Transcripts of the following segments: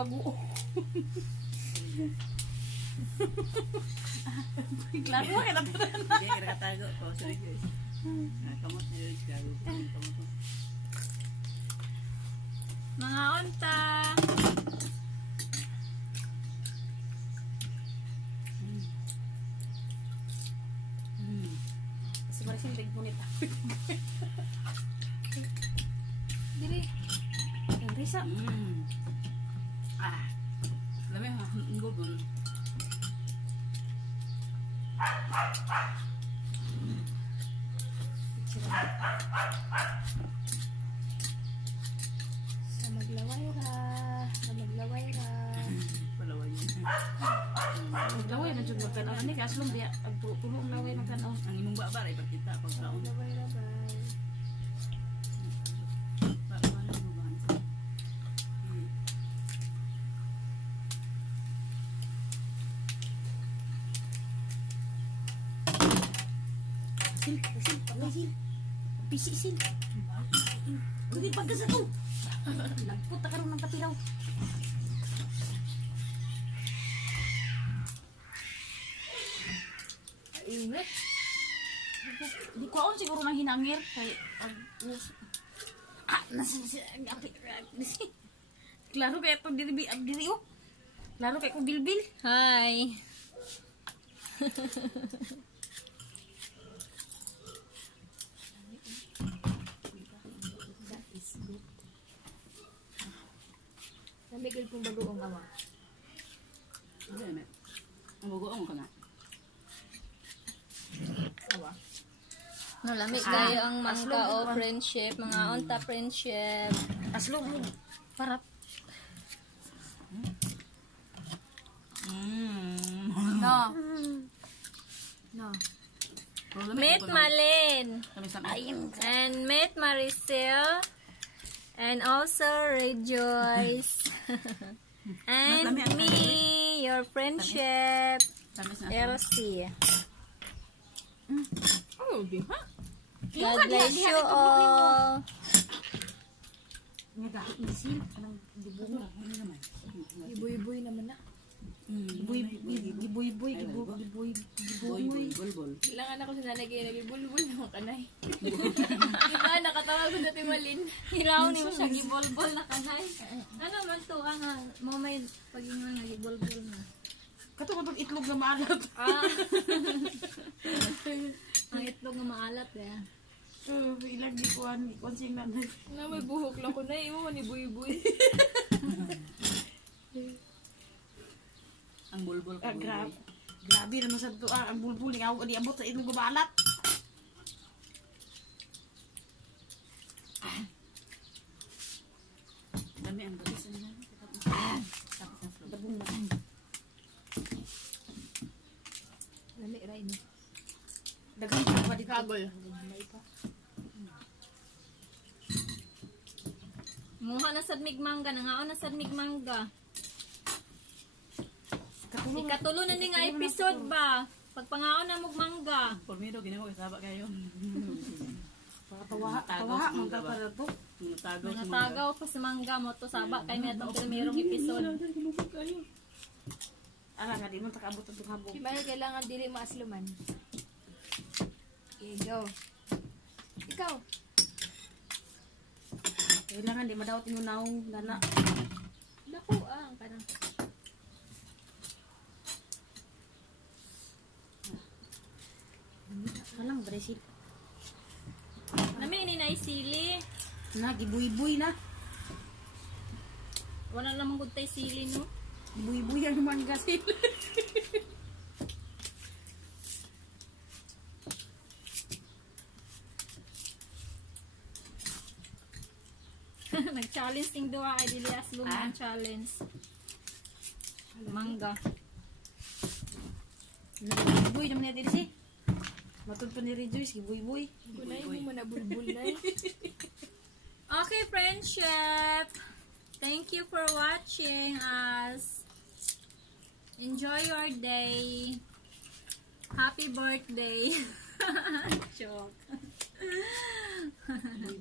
bago. Klaro ka na tanan. Hindi ka nakatago. Oh, sorry guys. Kamot na yun. Kamot. Mga unta. Kasi parang siyang big bonita. Dili. Ang risa. Lami ha, ang gobon. Sa maglaway ra. Palawan yun. Laway na jud magtanaw ani kay aslom dia ang tulo ang laway magtanaw. Ang imong baba ay pagkita pag kaon. Maglaway ra ba? Palawan mo ba? Sil. Pisi sil. Kundi pagka sa to. Nagputa karon ng kapilaw. Init. Di ko on siguro nang hinangir kay klaro kay to diri oh. Klaro kay ko bilbil. Hi. Namigil pong bagoong awa. Ano yan? Ang bagoong ka na. Awa. Nalamig kayo ang mangga o friendship. Mga unta friendship. Aslom mo parat. No. No. Meet Malin. And meet Maricel. And also Rejoice. And me, your friendship, Elsie. Oh, di ha? God bless you all. Nga dahil ni sil anang dibungo. Iboy-boy naman na. Giboy Bulbul. Kailangan ako sa nalagay na bibulbul na kanay. Diba, nakatawa ko dati Malin. Hiraw ni mo siya gibolbol na kanay. Ano man to, mo may pag-ingon na gibolbol na. Kato ko itlog na maalat. Ang itlog na maalat eh. Ilang gikuan sing na. Na may buhok lang ko na, iwan ni buy-buy. Ang bulbul ka. Grabe naman sa to ang bulbul ni abot sa itlog na maalat. Dami ang galis na. Dabong na. Lali, ray ni. Daghang pa dito. Kagol. Muha na sad migmangga, nangaon na sad migmangga. Ikatulo na ni nga episode ba? Pagpangaon na mugmangga. Pormido, ginawa kasaba kayo. Tawa mo ta para to. Natagaw pa sa mangga mo to saba kay may atong primerong episode. Ara nga di man takaabot ang habog. Kaya kailangan dili maasluman. Okay, go. Ikaw. Kailangan di madawat mo naong dana. Dako ang kanang. Kalang Brazil. Nami ni naisili. Na gibuy-buy na. Wala namang gud tay sili no. Buy-buy ang man gasil. Nag-challenge ting duwa ay dili asluman challenge. Mangga. Buy naman natin si. Matod pa ni Rejoice, gibuy-buy. Kunay mo na bulbul na. Okay, friendship. Thank you for watching us. Enjoy your day. Happy birthday. Joke.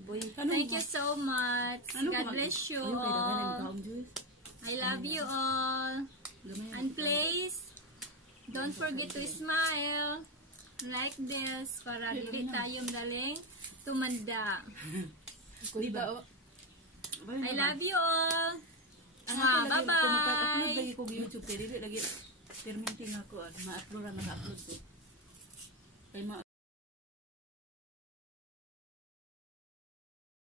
Buy-buy. Thank you so much. God bless you all. I love you all. And please, don't forget to smile like this para dili tayo daling tumanda. Diba? I love you all. Bye-bye. Bye-bye. Lagi ko YouTube pero lagi perminting ako. Ma-upload na naka-upload ko. Kay